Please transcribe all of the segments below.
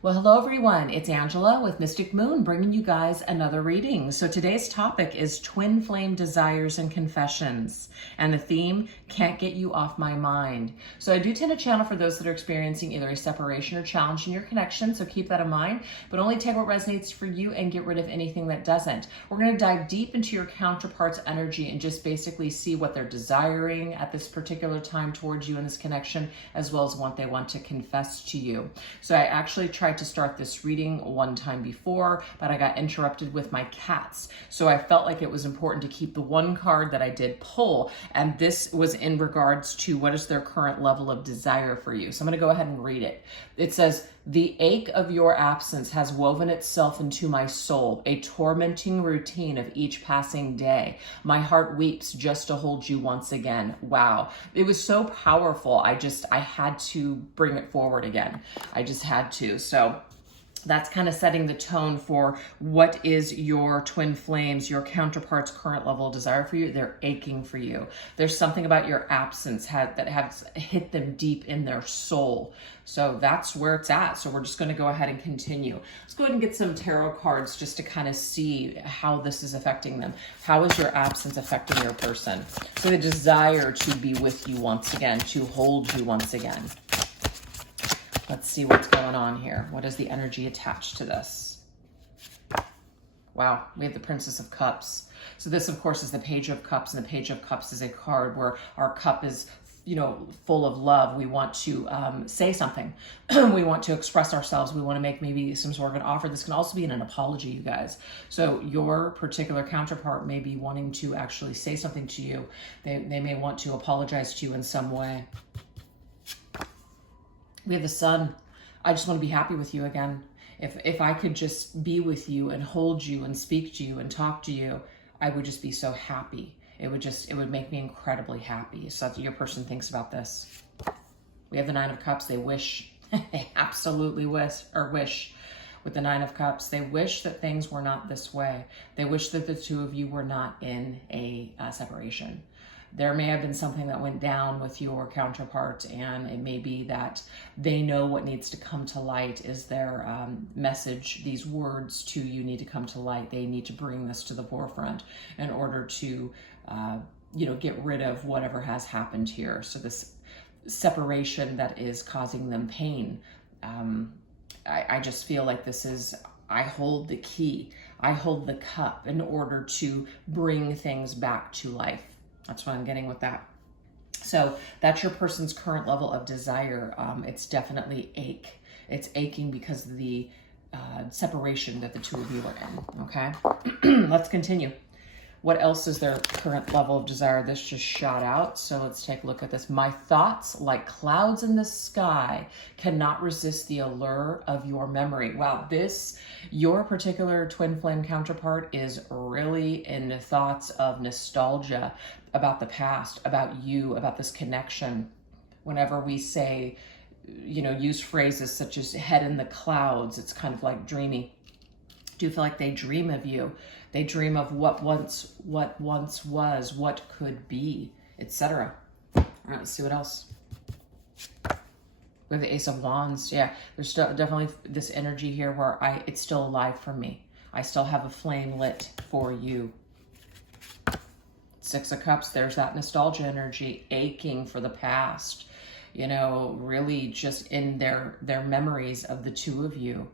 Well, hello everyone. It's Angela with Mystic Moon bringing you guys another reading. So today's topic is twin flame desires and confessions. And the theme, can't get you off my mind. So I do tend to channel for those that are experiencing either a separation or challenge in your connection. So keep that in mind, but only take what resonates for you and get rid of anything that doesn't. We're going to dive deep into your counterpart's energy and just basically see what they're desiring at this particular time towards you in this connection, as well as what they want to confess to you. So I actually tried to start this reading one time before, but I got interrupted with my cats. So I felt like it was important to keep the one card that I did pull, and this was in regards to what is their current level of desire for you. So I'm going to go ahead and read it. It says, "The ache of your absence has woven itself into my soul, a tormenting routine of each passing day. My heart weeps just to hold you once again." Wow. It was so powerful. I had to bring it forward again. I just had to. So that's kind of setting the tone for what is your twin flames, your counterpart's current level of desire for you. They're aching for you. There's something about your absence that has hit them deep in their soul. So that's where it's at. So we're just going to go ahead and continue. Let's go ahead and get some tarot cards just to kind of see how this is affecting them. How is your absence affecting your person? So the desire to be with you once again, to hold you once again. Let's see what's going on here. What is the energy attached to this? Wow, we have the Princess of Cups. So this, of course, is the Page of Cups, and the Page of Cups is a card where our cup is, full of love. We want to say something. We want to express ourselves. We want to make maybe some sort of an offer. This can also be an apology, you guys. So your particular counterpart may be wanting to actually say something to you. They may want to apologize to you in some way. We have the Sun. I just want to be happy with you again. If I could just be with you and hold you and speak to you and talk to you, I would just be so happy. It would make me incredibly happy. So that's what your person thinks about this. We have the Nine of Cups. They wish, they absolutely wish with the Nine of Cups. They wish that things were not this way. They wish that the two of you were not in a separation. There may have been something that went down with your counterpart, and it may be that they know what needs to come to light is their message. These words to you need to come to light. They need to bring this to the forefront in order to, get rid of whatever has happened here. So this separation that is causing them pain. I just feel like this is, I hold the key. I hold the cup in order to bring things back to life. That's what I'm getting with that. So that's your person's current level of desire. It's definitely ache. It's aching because of the separation that the two of you are in, okay? Let's continue. What else is their current level of desire? This just shot out, so let's take a look at this. "My thoughts, like clouds in the sky, cannot resist the allure of your memory." Wow, your particular twin flame counterpart is really in the thoughts of nostalgia about the past, about you, about this connection. Whenever we say, use phrases such as head in the clouds, it's kind of like dreamy. Do you feel like they dream of you? They dream of what once was, what could be, etc. All right, let's see what else. We have the Ace of Wands. Yeah, there's still definitely this energy here where it's still alive for me. I still have a flame lit for you. Six of Cups, there's that nostalgia energy, aching for the past. Really just in their memories of the two of you.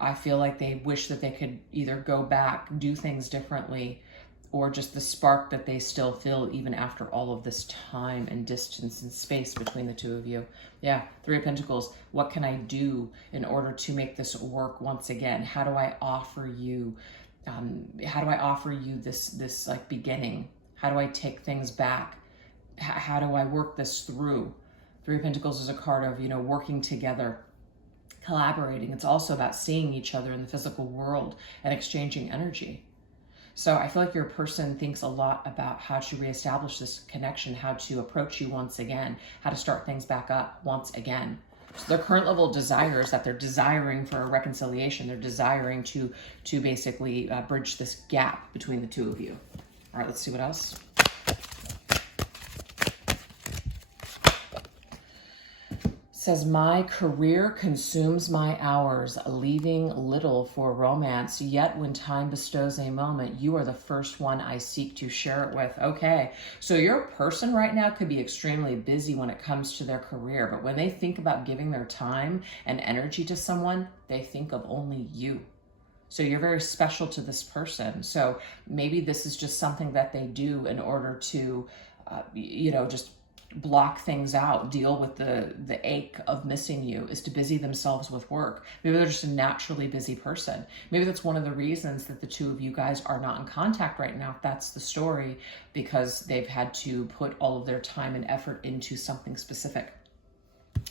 I feel like they wish that they could either go back, do things differently, or just the spark that they still feel even after all of this time and distance and space between the two of you. Yeah, Three of Pentacles. What can I do in order to make this work once again? How do I offer you? This like beginning? How do I take things back? How do I work this through? Three of Pentacles is a card of working together. Collaborating. It's also about seeing each other in the physical world and exchanging energy. So I feel like your person thinks a lot about how to reestablish this connection, how to approach you once again, how to start things back up once again. So their current level of desire is that they're desiring for a reconciliation. They're desiring to basically bridge this gap between the two of you. All right, let's see what else. Says, my career consumes my hours, leaving little for romance. Yet when time bestows a moment, you are the first one I seek to share it with. Okay, so your person right now could be extremely busy when it comes to their career, but when they think about giving their time and energy to someone, they think of only you. So you're very special to this person. So maybe this is just something that they do in order to, just block things out, deal with the ache of missing you, is to busy themselves with work. Maybe they're just a naturally busy person. Maybe that's one of the reasons that the two of you guys are not in contact right now, if that's the story, because they've had to put all of their time and effort into something specific.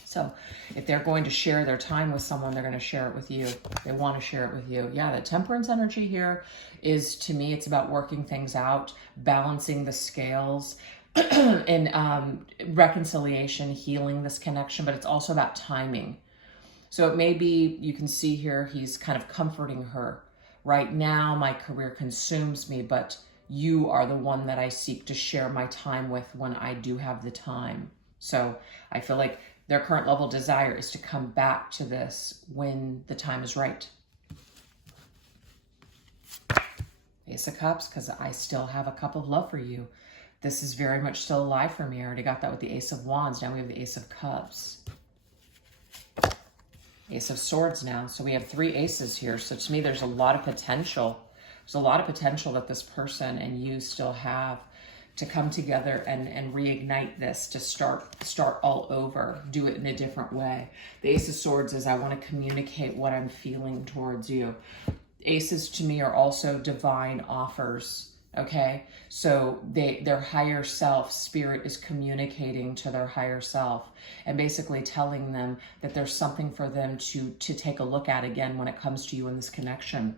So if they're going to share their time with someone, they're going to share it with you. They want to share it with you. Yeah, the temperance energy here is, to me, it's about working things out, balancing the scales, and reconciliation, healing this connection, but it's also about timing. So it may be, you can see here, he's kind of comforting her. Right now, my career consumes me, but you are the one that I seek to share my time with when I do have the time. So I feel like their current level of desire is to come back to this when the time is right. Ace of Cups, because I still have a cup of love for you. This is very much still alive for me. I already got that with the Ace of Wands. Now we have the Ace of Cups. Ace of Swords now. So we have 3 aces here. So to me, there's a lot of potential. There's a lot of potential that this person and you still have to come together and reignite this, to start all over, do it in a different way. The Ace of Swords is, I want to communicate what I'm feeling towards you. Aces to me are also divine offers. Okay, so their higher self, spirit, is communicating to their higher self and basically telling them that there's something for them to take a look at again when it comes to you in this connection.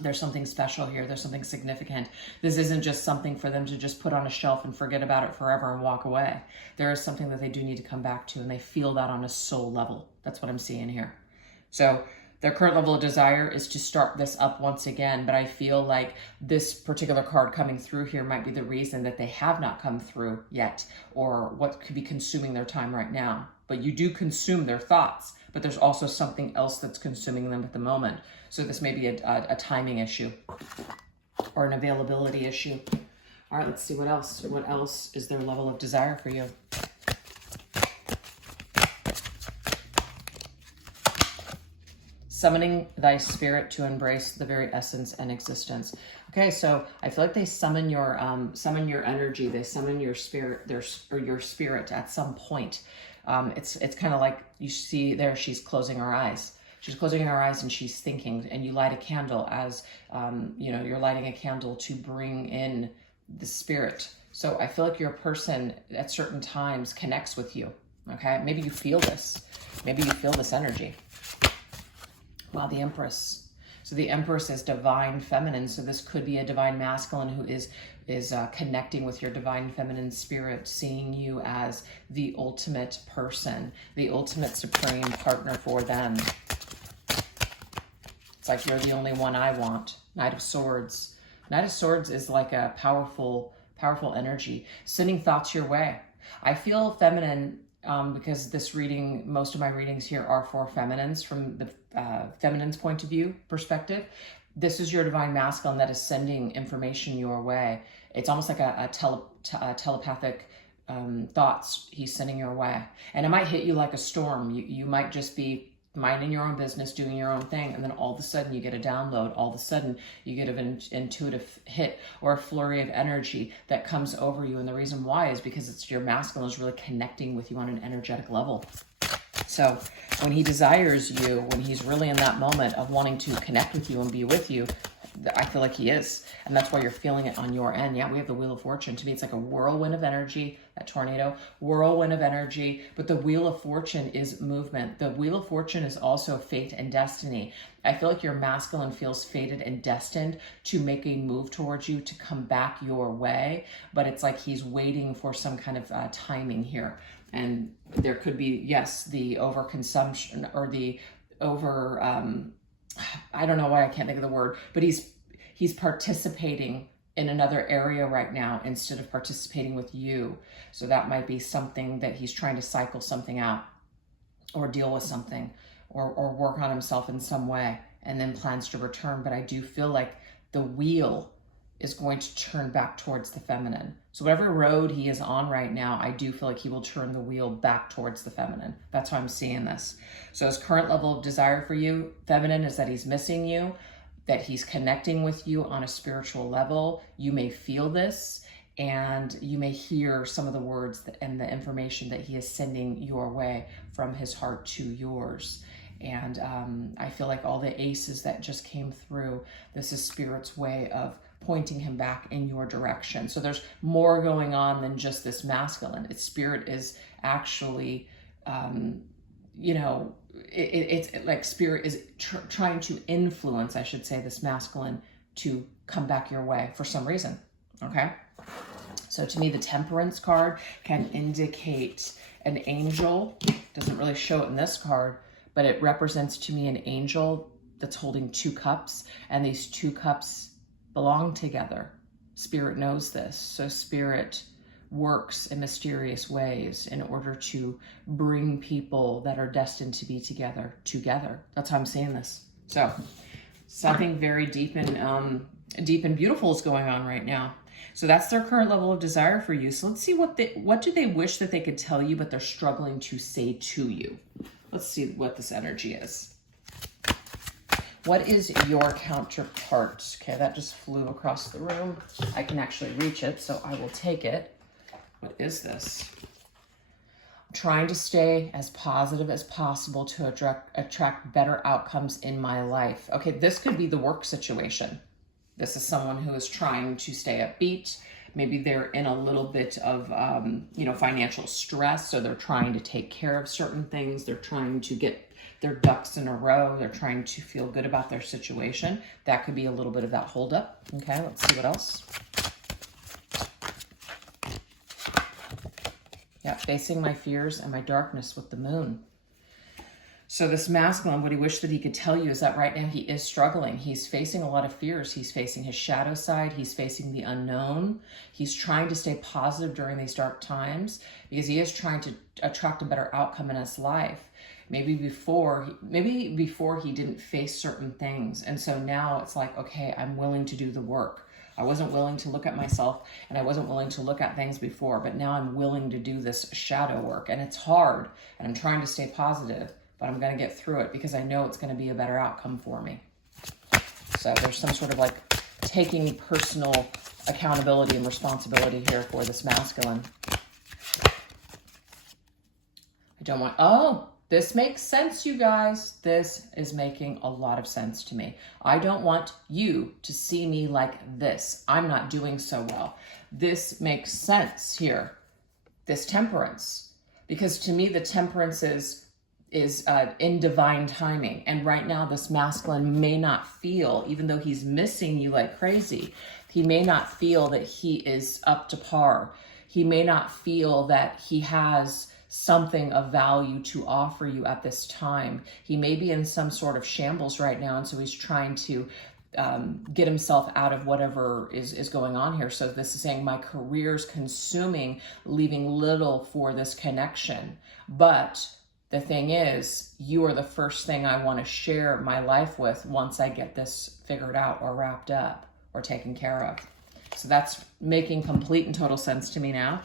There's something special here. There's something significant. This isn't just something for them to just put on a shelf and forget about it forever and walk away. There is something that they do need to come back to, and they feel that on a soul level. That's what I'm seeing here. So their current level of desire is to start this up once again, but I feel like this particular card coming through here might be the reason that they have not come through yet, or what could be consuming their time right now. But you do consume their thoughts, but there's also something else that's consuming them at the moment. So this may be a timing issue or an availability issue. All right, let's see what else. What else is their level of desire for you? Summoning thy spirit to embrace the very essence and existence. Okay, so I feel like they summon your energy. They summon your spirit, your spirit at some point. It's kind of like you see there. She's closing her eyes. She's closing her eyes and she's thinking. And you light a candle as you're lighting a candle to bring in the spirit. So I feel like your person at certain times connects with you. Okay, maybe you feel this. Maybe you feel this energy. Wow, the Empress. So the Empress is divine feminine. So this could be a divine masculine who is connecting with your divine feminine spirit, seeing you as the ultimate person, the ultimate supreme partner for them. It's like, you're the only one I want. Knight of Swords. Knight of Swords is like a powerful energy, sending thoughts your way. I feel feminine because this reading, most of my readings here are for feminines, from the feminine's point of view perspective. This is your divine masculine that is sending information your way. It's almost like a telepathic thoughts he's sending your way. And it might hit you like a storm. You might just be minding your own business, doing your own thing, and then all of a sudden you get a download. All of a sudden you get an intuitive hit or a flurry of energy that comes over you. And the reason why is because it's your masculine is really connecting with you on an energetic level. So when he desires you, when he's really in that moment of wanting to connect with you and be with you, I feel like he is. And that's why you're feeling it on your end. Yeah, we have the Wheel of Fortune. To me, it's like a whirlwind of energy, that tornado, whirlwind of energy. But the Wheel of Fortune is movement. The Wheel of Fortune is also fate and destiny. I feel like your masculine feels fated and destined to make a move towards you, to come back your way. But it's like he's waiting for some kind of timing here. And there could be, yes, the overconsumption or the over... I don't know why I can't think of the word, but he's participating in another area right now instead of participating with you. So that might be something that he's trying to cycle something out. or deal with something or work on himself in some way, and then plans to return. But I do feel like the wheel is going to turn back towards the feminine. So whatever road he is on right now, I do feel like he will turn the wheel back towards the feminine. That's how I'm seeing this. So his current level of desire for you, feminine, is that he's missing you, that he's connecting with you on a spiritual level. You may feel this, and you may hear some of the words and the information that he is sending your way from his heart to yours. And I feel like all the aces that just came through, this is Spirit's way of pointing him back in your direction. So there's more going on than just this masculine. Spirit is actually, it's like Spirit is trying to influence, I should say, this masculine to come back your way for some reason, okay? So to me, the Temperance card can indicate an angel. Doesn't really show it in this card, but it represents to me an angel that's holding 2 cups, and these 2 cups belong together. Spirit knows this. So Spirit works in mysterious ways in order to bring people that are destined to be together. That's how I'm seeing this. So something very deep and beautiful is going on right now. So that's their current level of desire for you. So let's see what do they wish that they could tell you, but they're struggling to say to you. Let's see what this energy is. What is your counterpart? Okay, that just flew across the room. I can actually reach it, so I will take it. What is this? I'm trying to stay as positive as possible to attract better outcomes in my life. Okay, this could be the work situation. This is someone who is trying to stay upbeat. Maybe they're in a little bit of, financial stress. So they're trying to take care of certain things. They're trying to get their ducks in a row. They're trying to feel good about their situation. That could be a little bit of that holdup. Okay, let's see what else. Yeah, facing my fears and my darkness with the moon. So this masculine, what he wished that he could tell you is that right now he is struggling. He's facing a lot of fears. He's facing his shadow side. He's facing the unknown. He's trying to stay positive during these dark times because he is trying to attract a better outcome in his life. Maybe before he didn't face certain things. And so now it's like, okay, I'm willing to do the work. I wasn't willing to look at myself, and I wasn't willing to look at things before, but now I'm willing to do this shadow work. And it's hard, and I'm trying to stay positive, but I'm going to get through it because I know it's going to be a better outcome for me. So there's some sort of like taking personal accountability and responsibility here for this masculine. This makes sense, you guys. This is making a lot of sense to me. I don't want you to see me like this. I'm not doing so well. This makes sense here, this Temperance, because to me, the Temperance is in divine timing. And right now, this masculine may not feel, even though he's missing you like crazy, he may not feel that he is up to par. He may not feel that he has something of value to offer you at this time. He may be in some sort of shambles right now, and so he's trying to get himself out of whatever is going on here. So this is saying my career's consuming, leaving little for this connection. But the thing is, you are the first thing I want to share my life with once I get this figured out or wrapped up or taken care of. So that's making complete and total sense to me now.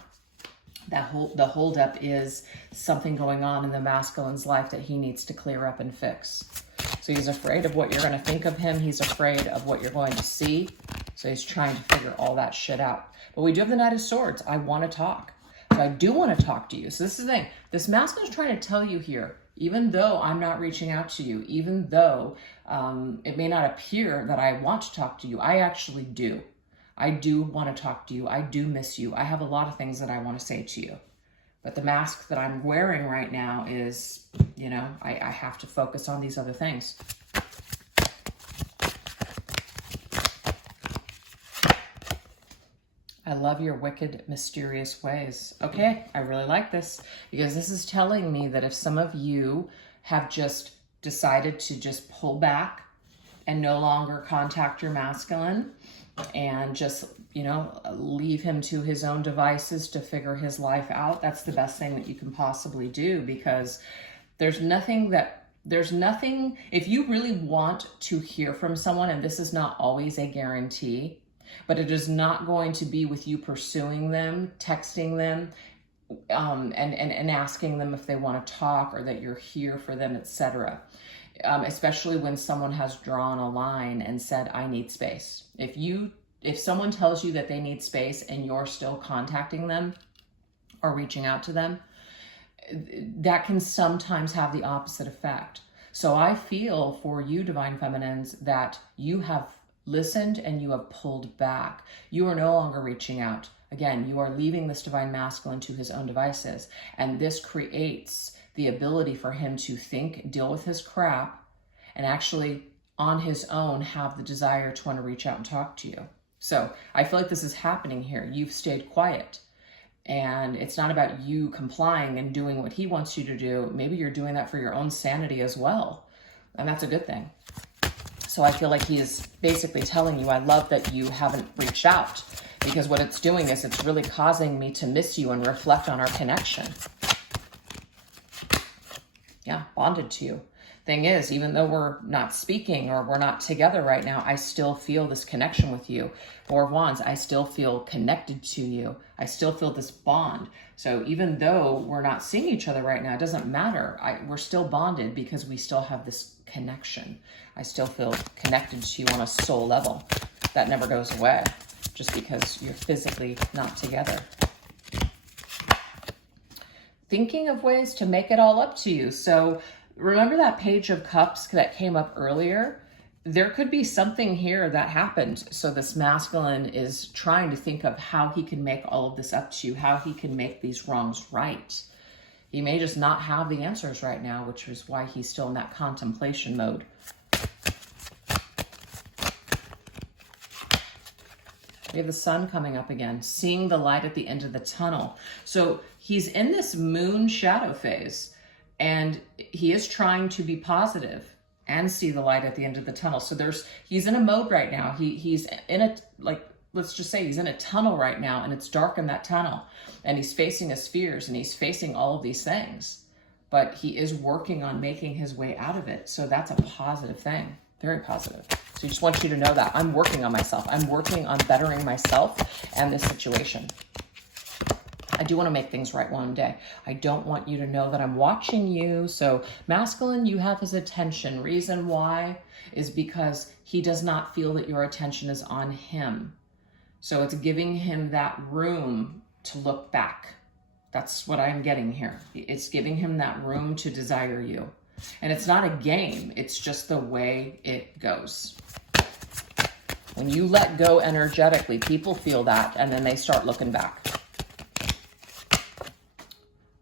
The holdup is something going on in the masculine's life that he needs to clear up and fix. So he's afraid of what you're going to think of him. He's afraid of what you're going to see. So he's trying to figure all that shit out. But we do have the Knight of Swords. I want to talk. So I do want to talk to you. So this is the thing. This masculine's trying to tell you here, even though I'm not reaching out to you, even though it may not appear that I want to talk to you, I actually do. I do want to talk to you. I do miss you. I have a lot of things that I want to say to you. But the mask that I'm wearing right now is, I have to focus on these other things. I love your wicked, mysterious ways. Okay, I really like this because this is telling me that if some of you have just decided to just pull back and no longer contact your masculine, and just, leave him to his own devices to figure his life out, that's the best thing that you can possibly do, because There's nothing, if you really want to hear from someone, and this is not always a guarantee, but it is not going to be with you pursuing them, texting them, and asking them if they want to talk or that you're here for them, etc. Especially when someone has drawn a line and said, I need space. If someone tells you that they need space and you're still contacting them or reaching out to them, that can sometimes have the opposite effect. So I feel for you, Divine Feminines, that you have listened and you have pulled back. You are no longer reaching out. Again, you are leaving this Divine Masculine to his own devices. And this creates the ability for him to think, deal with his crap, and actually on his own have the desire to want to reach out and talk to you. So I feel like this is happening here. You've stayed quiet. And it's not about you complying and doing what he wants you to do. Maybe you're doing that for your own sanity as well. And that's a good thing. So I feel like he is basically telling you, I love that you haven't reached out, because what it's doing is it's really causing me to miss you and reflect on our connection. Yeah, bonded to you. Thing is, even though we're not speaking or we're not together right now, I still feel this connection with you. Four of Wands, I still feel connected to you. I still feel this bond. So even though we're not seeing each other right now, it doesn't matter. We're still bonded because we still have this connection. I still feel connected to you on a soul level. That never goes away just because you're physically not together. Thinking of ways to make it all up to you. So remember that Page of Cups that came up earlier? There could be something here that happened. So this masculine is trying to think of how he can make all of this up to you, how he can make these wrongs right. He may just not have the answers right now, which is why he's still in that contemplation mode. We have the sun coming up again, seeing the light at the end of the tunnel. So he's in this moon shadow phase, and he is trying to be positive and see the light at the end of the tunnel. So he's in a mode right now. He's in a, let's just say he's in a tunnel right now, and it's dark in that tunnel, and he's facing his fears and he's facing all of these things, but he is working on making his way out of it. So that's a positive thing, very positive. So I just want you to know that I'm working on myself. I'm working on bettering myself and this situation. I do want to make things right one day. I don't want you to know that I'm watching you. So masculine, you have his attention. Reason why is because he does not feel that your attention is on him. So it's giving him that room to look back. That's what I'm getting here. It's giving him that room to desire you. And it's not a game. It's just the way it goes. When you let go energetically, people feel that, and then they start looking back.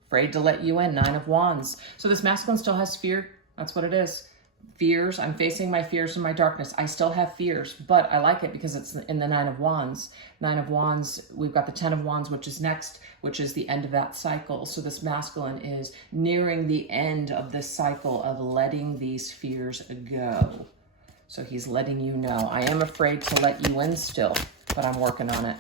Afraid to let you in, 9 of Wands. So this masculine still has fear. That's what it is. Fears. I'm facing my fears in my darkness. I still have fears, but I like it because it's in the 9 of Wands. 9 of Wands, we've got the 10 of Wands, which is next, which is the end of that cycle. So this masculine is nearing the end of this cycle of letting these fears go. So he's letting you know, I am afraid to let you in still, but I'm working on it.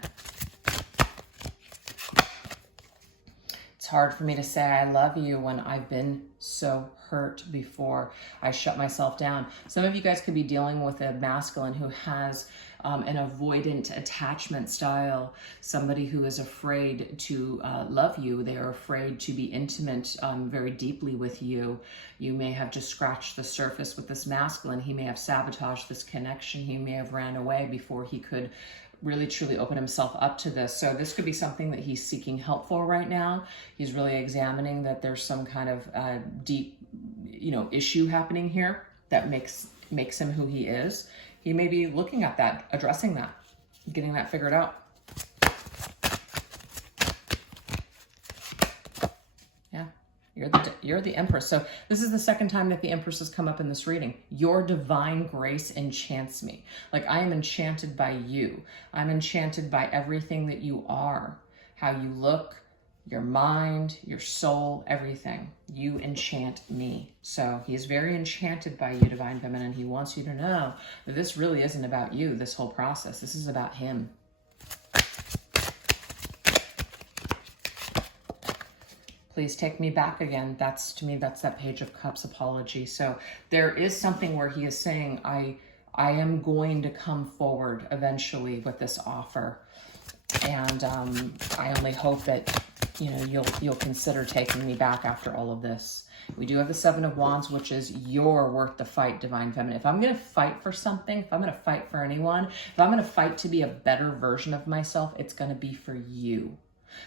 It's hard for me to say I love you when I've been so hurt before. I shut myself down. Some of you guys could be dealing with a masculine who has an avoidant attachment style, somebody who is afraid to love you. They are afraid to be intimate very deeply with you. You may have just scratched the surface with this masculine. He may have sabotaged this connection. He may have ran away before he could really truly open himself up to this. So this could be something that he's seeking help for right now. He's really examining that there's some kind of deep, issue happening here that makes him who he is. He may be looking at that, addressing that, getting that figured out. Yeah, you're the Empress. So this is the second time that the Empress has come up in this reading. Your divine grace enchants me. Like I am enchanted by you. I'm enchanted by everything that you are, how you look, your mind, your soul, everything. You enchant me. So he is very enchanted by you, Divine Feminine. He wants you to know that this really isn't about you, this whole process. This is about him. Please take me back again. That's, to me, that's that Page of Cups apology. So there is something where he is saying, I am going to come forward eventually with this offer. And I only hope that, you know, you'll consider taking me back after all of this. We do have the Seven of Wands, which is you're worth the fight, Divine Feminine. If I'm going to fight for something, if I'm going to fight for anyone, if I'm going to fight to be a better version of myself, it's going to be for you.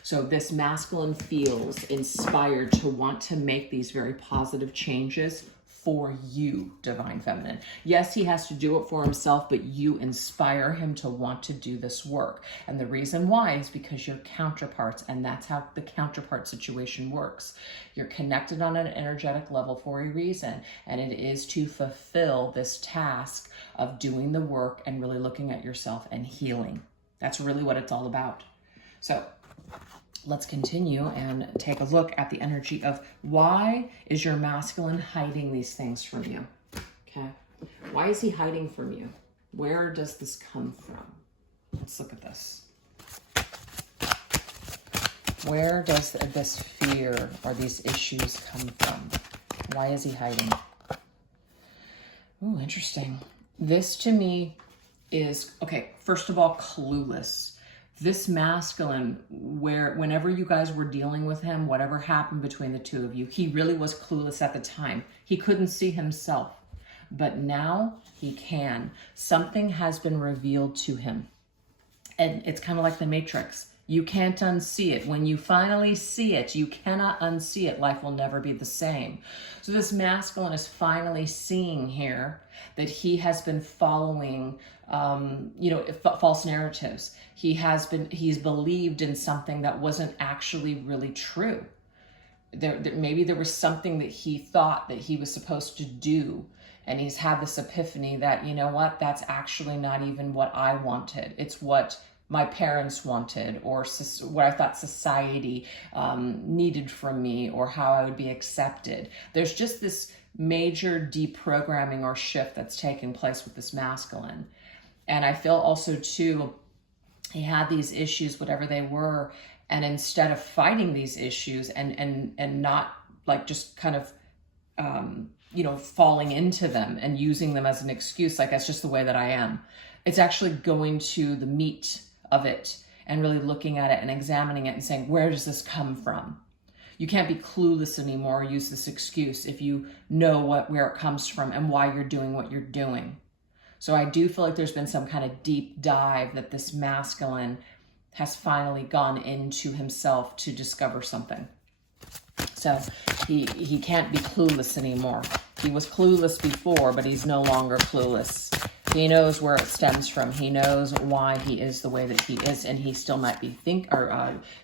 So this masculine feels inspired to want to make these very positive changes for you, Divine Feminine. Yes, he has to do it for himself, but you inspire him to want to do this work. And the reason why is because you're counterparts, and that's how the counterpart situation works. You're connected on an energetic level for a reason, and it is to fulfill this task of doing the work and really looking at yourself and healing. That's really what it's all about. So let's continue and take a look at the energy of why is your masculine hiding these things from you? Okay. Why is he hiding from you? Where does this come from? Let's look at this. Where does this fear or these issues come from? Why is he hiding? Oh, interesting. This to me is, okay, first of all, clueless. This masculine, whenever you guys were dealing with him, whatever happened between the two of you, he really was clueless at the time. He couldn't see himself, but now he can. Something has been revealed to him. And it's kind of like the Matrix. You can't unsee it. When you finally see it, you cannot unsee it. Life will never be the same. So this masculine is finally seeing here that he has been following, false narratives. He's believed in something that wasn't actually really true. Maybe there was something that he thought that he was supposed to do. And he's had this epiphany that, you know what, that's actually not even what I wanted. It's what my parents wanted, or what I thought society needed from me, or how I would be accepted. There's just this major deprogramming or shift that's taking place with this masculine. And I feel also too, he had these issues, whatever they were, and instead of fighting these issues and not like just kind of falling into them and using them as an excuse, like that's just the way that I am. It's actually going to the meat of it and really looking at it and examining it and saying, where does this come from? You can't be clueless anymore or use this excuse if you know where it comes from and why you're doing what you're doing. So I do feel like there's been some kind of deep dive that this masculine has finally gone into himself to discover something. So he can't be clueless anymore. He was clueless before, but he's no longer clueless. He knows where it stems from. He knows why he is the way that he is, and he still might be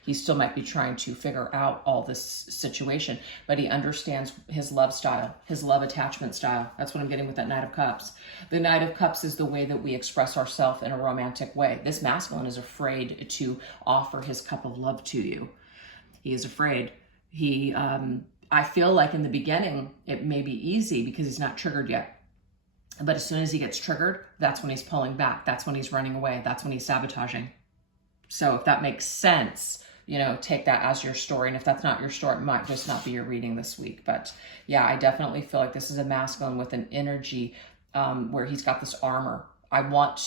he still might be trying to figure out all this situation, but he understands his love style, his love attachment style. That's what I'm getting with that Knight of Cups. The Knight of Cups is the way that we express ourselves in a romantic way. This masculine is afraid to offer his cup of love to you. He is afraid. I feel like in the beginning, it may be easy because he's not triggered yet. But as soon as he gets triggered, that's when he's pulling back. That's when he's running away. That's when he's sabotaging. So if that makes sense, take that as your story. And if that's not your story, it might just not be your reading this week. But yeah, I definitely feel like this is a masculine with an energy where he's got this armor. I want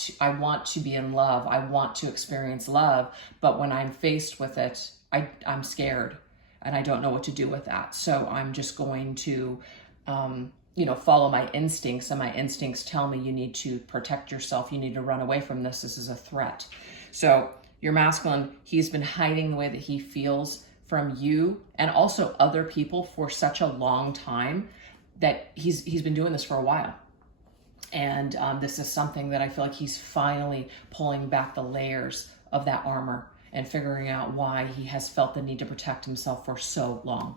to be in love. I want to experience love. But when I'm faced with it, I'm scared. And I don't know what to do with that. So I'm just going to, follow my instincts. And my instincts tell me you need to protect yourself. You need to run away from this. This is a threat. So your masculine, he's been hiding the way that he feels from you and also other people for such a long time that he's been doing this for a while. And this is something that I feel like he's finally pulling back the layers of that armor and figuring out why he has felt the need to protect himself for so long.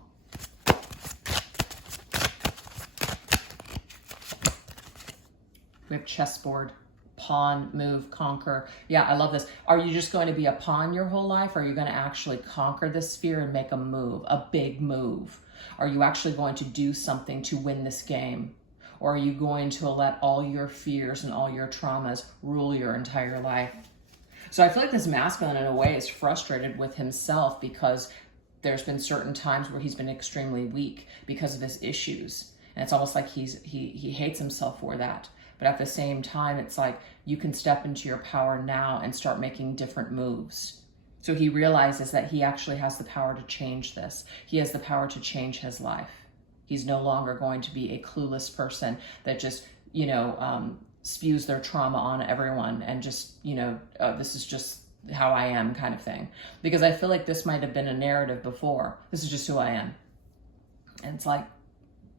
We have chessboard, pawn, move, conquer. Yeah, I love this. Are you just going to be a pawn your whole life? Or are you going to actually conquer this fear and make a move, a big move? Are you actually going to do something to win this game? Or are you going to let all your fears and all your traumas rule your entire life? So I feel like this masculine in a way is frustrated with himself because there's been certain times where he's been extremely weak because of his issues. And it's almost like he hates himself for that. But at the same time, it's like you can step into your power now and start making different moves. So he realizes that he actually has the power to change this. He has the power to change his life. He's no longer going to be a clueless person that just, spews their trauma on everyone and just, this is just how I am kind of thing. Because I feel like this might have been a narrative before. This is just who I am. And it's like,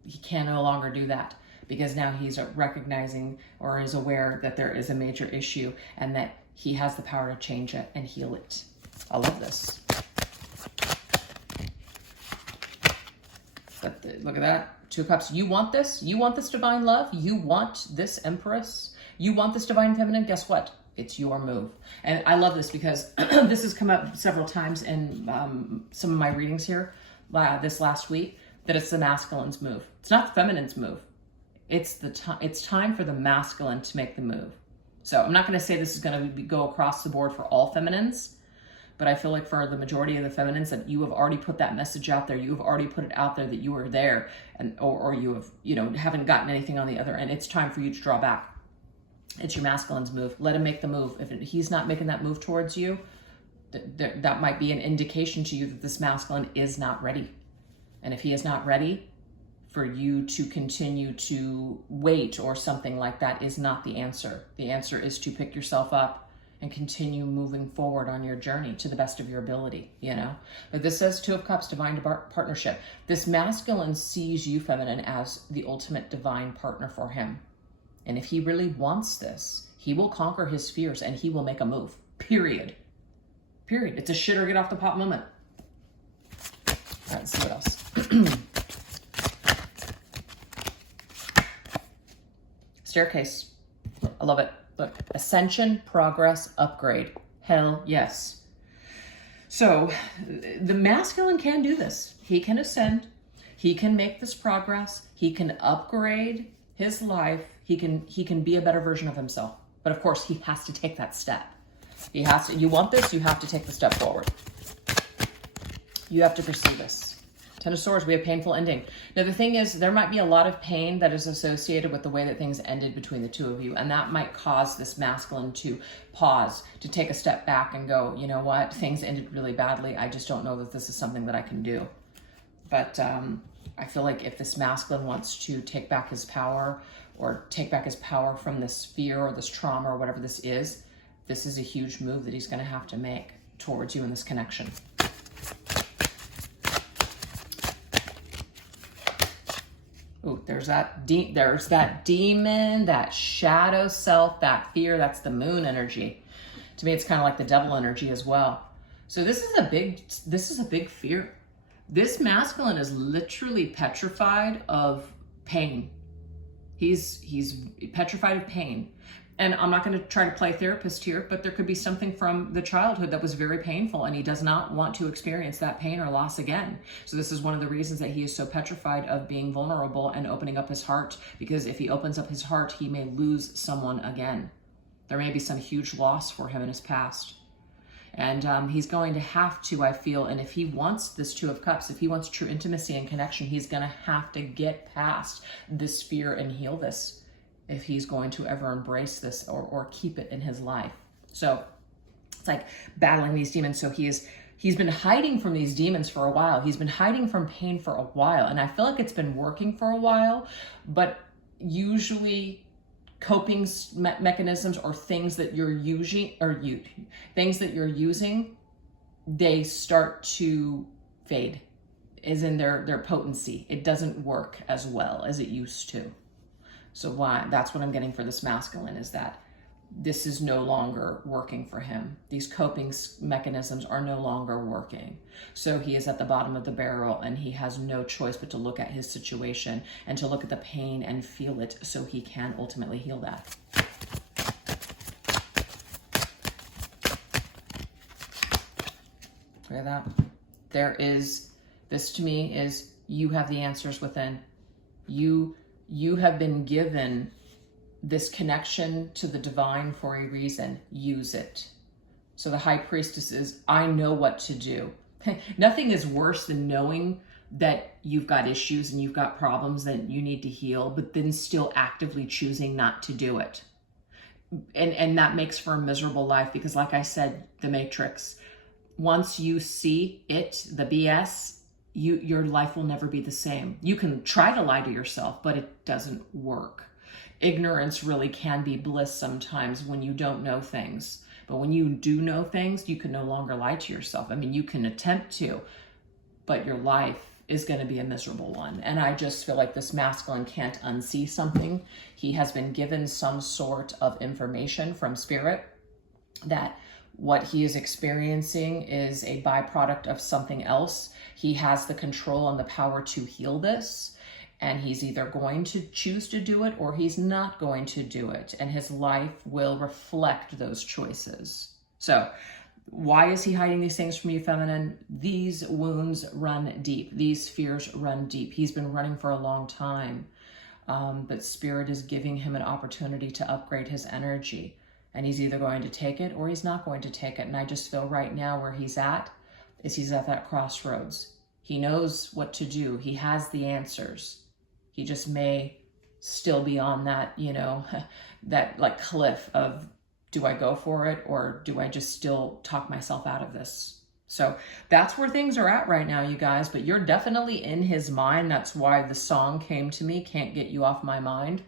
he can no longer do that because now he's recognizing or is aware that there is a major issue and that he has the power to change it and heal it. I love this. But look at that. 2 of Cups. You want this? You want this divine love? You want this Empress? You want this divine feminine? Guess what? It's your move. And I love this because this has come up several times in some of my readings here this last week, that it's the masculine's move. It's not the feminine's move. It's time for the masculine to make the move. So I'm not going to say this is going to go across the board for all feminines, but I feel like for the majority of the feminines that you have already put that message out there. You have already put it out there that you are there, and or you have haven't gotten anything on the other end. It's time for you to draw back. It's your masculine's move. Let him make the move. If he's not making that move towards you, that might be an indication to you that this masculine is not ready. And if he is not ready, for you to continue to wait or something like that is not the answer. The answer is to pick yourself up and continue moving forward on your journey to the best of your ability, But this says 2 of Cups, divine partnership. This masculine sees you, feminine, as the ultimate divine partner for him. And if he really wants this, he will conquer his fears and he will make a move. Period. It's a shit or get off the pot moment. All right, let's see what else. Staircase. I love it. Look, ascension, progress, upgrade. Hell yes. So the masculine can do this. He can ascend. He can make this progress. He can upgrade his life. He can be a better version of himself. But of course, he has to take that step. He has to. You want this, you have to take the step forward. You have to pursue this. 10 of Swords, we have painful ending. Now, the thing is, there might be a lot of pain that is associated with the way that things ended between the 2 of you, and that might cause this masculine to pause, to take a step back and go, you know what, things ended really badly. I just don't know that this is something that I can do. But I feel like if this masculine wants to take back his power or take back his power from this fear or this trauma or whatever this is a huge move that he's going to have to make towards you in this connection. Ooh, there's that demon, that shadow self, that fear. That's the moon energy. To me, it's kind of like the devil energy as well. So this is a big fear. This masculine is literally petrified of pain. He's petrified of pain. And I'm not going to try to play therapist here, but there could be something from the childhood that was very painful, and he does not want to experience that pain or loss again. So this is one of the reasons that he is so petrified of being vulnerable and opening up his heart, because if he opens up his heart, he may lose someone again. There may be some huge loss for him in his past. And he's going to have to, I feel, and if he wants this 2 of Cups, if he wants true intimacy and connection, he's going to have to get past this fear and heal this, if he's going to ever embrace this or keep it in his life. So it's like battling these demons. So he's been hiding from these demons for a while. He's been hiding from pain for a while. And I feel like it's been working for a while, but usually coping mechanisms or things that you're using, they start to fade, as in their potency. It doesn't work as well as it used to. So that's what I'm getting for this masculine, is that this is no longer working for him. These coping mechanisms are no longer working. So he is at the bottom of the barrel, and he has no choice but to look at his situation and to look at the pain and feel it so he can ultimately heal that. Look at that. This to me is, you have the answers within. You have been given this connection to the divine for a reason. Use it. So the High Priestess is, I know what to do. Nothing is worse than knowing that you've got issues and you've got problems that you need to heal, but then still actively choosing not to do it. And that makes for a miserable life, because like I said, the Matrix, once you see it, the BS, your life will never be the same. You can try to lie to yourself, but it doesn't work. Ignorance really can be bliss sometimes when you don't know things. But when you do know things, you can no longer lie to yourself. I mean, you can attempt to, but your life is going to be a miserable one. And I just feel like this masculine can't unsee something. He has been given some sort of information from spirit that what he is experiencing is a byproduct of something else. He has the control and the power to heal this, and he's either going to choose to do it or he's not going to do it. And his life will reflect those choices. So why is he hiding these things from you, feminine? These wounds run deep. These fears run deep. He's been running for a long time, but spirit is giving him an opportunity to upgrade his energy. And he's either going to take it or he's not going to take it. And I just feel right now where he's at is he's at that crossroads. He knows what to do. He has the answers. He just may still be on that, that like cliff of, do I go for it or do I just still talk myself out of this? So that's where things are at right now, you guys. But you're definitely in his mind. That's why the song came to me, Can't Get You Off My Mind.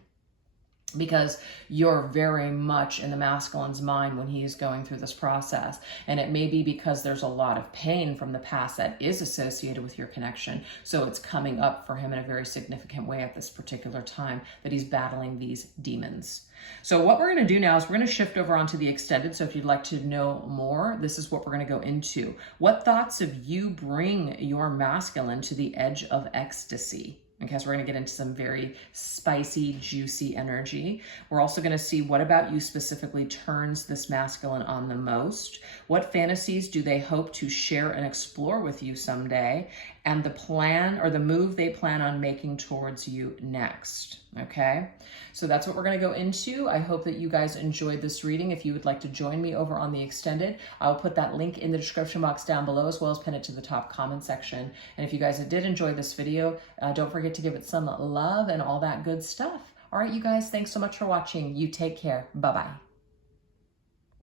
Because you're very much in the masculine's mind when he is going through this process. And it may be because there's a lot of pain from the past that is associated with your connection. So it's coming up for him in a very significant way at this particular time that he's battling these demons. So what we're going to do now is we're going to shift over onto the extended. So if you'd like to know more, this is what we're going to go into. What thoughts of you bring your masculine to the edge of ecstasy? Okay, so we're going to get into some very spicy, juicy energy. We're also going to see what about you specifically turns this masculine on the most. What fantasies do they hope to share and explore with you someday? And the plan or the move they plan on making towards you next. Okay, so that's what we're going to go into. I hope that you guys enjoyed this reading. If you would like to join me over on the extended, I'll put that link in the description box down below, as well as pin it to the top comment section. And if you guys did enjoy this video, don't forget to give it some love and all that good stuff. All right, you guys, thanks so much for watching. You take care. Bye-bye.